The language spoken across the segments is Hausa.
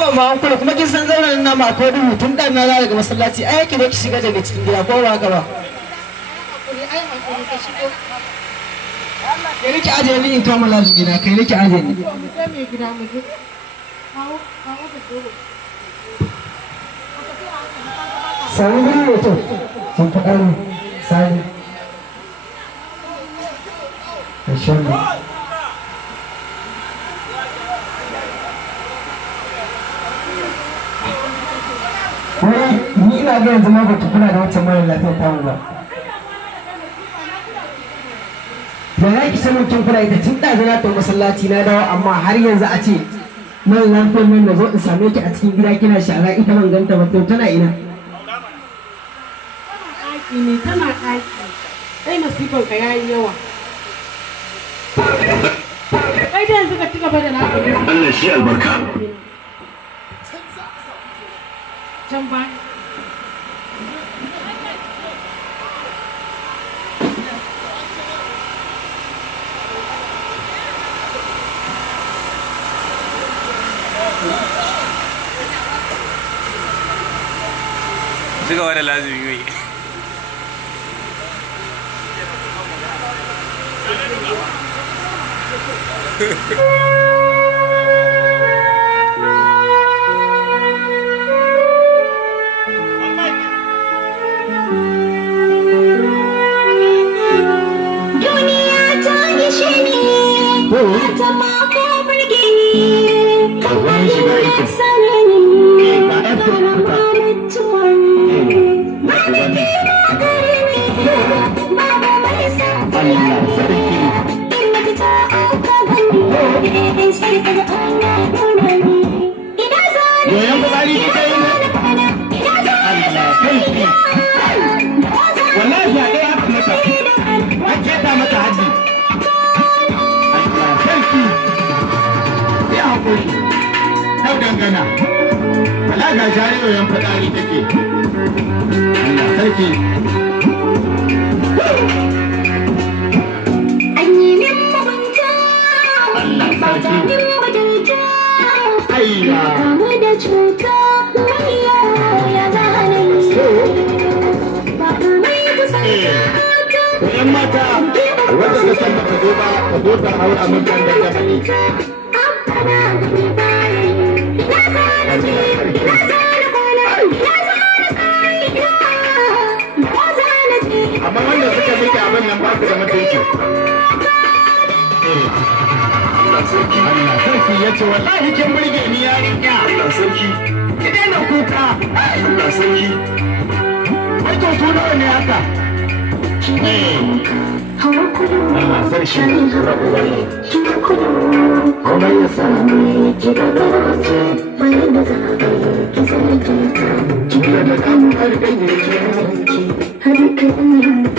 haba ma an kula kuma kin san zauren nan ma akwai duhu tun da na daga masallaci ai ki ki shiga daga cikin gida ko ba haka ba kai nake aje ni in kama lazumi na kai nake aje ni sani ne to sun faɗa ni sani inshallah ni ina ga yanzu ma baki kula da wancan mara lafiyar tamu ba da ya ki sanin kin kula ita tun da zana ta masallaci na dawo amma har yanzu a ce mara lafiyar nan da zo in same ki a cikin gida kina shara ita ban ganta ba to tana ina tana ɗaki ai masifan ka yayi yawa kai da yanzu ka ci gaba da naka Allah shi albarka can ba ci gaba da lazimi mai ga jariyoyin fadari take Allah sarki anyimin mugunta Allah sarki mugunta ayya kamu da cuta ayya ya zane ba mai kusanta yan mata wanda ka san baka zo ba ka zo ta haura mun kan da bane amma wanda suka miki abin nan ba su da mutunci Allah sarki ya ce wallahi kin burge ni yarinya Allah sarki ki daina kuka Allah sarki wai to su nawa ne haka Allah sarki komai ya sami ki da garaje bayan da zaɓe ki sarki ta ki da kan karfe ne ki har ka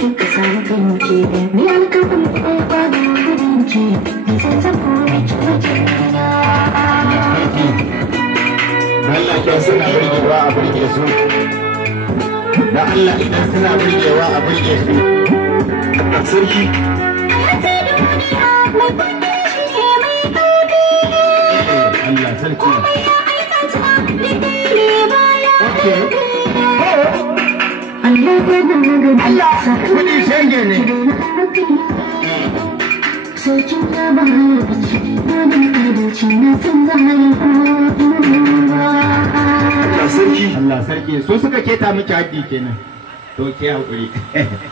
yi ka samu kanki ni alƙawarin ko ba da gudunki ni san san ko ki waje Allah ke suna burgewa a burge su da Allah idan suna burgewa a burge su sarki Allah sarki Allah kudi shege ne sarkin ya ba Allah sarki so suka keta miki haddi kenan to ke hakuri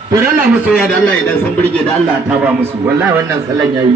to Allah masoya da Allah idan sun burge da Allah ta ba musu wallahi wannan sallan yayi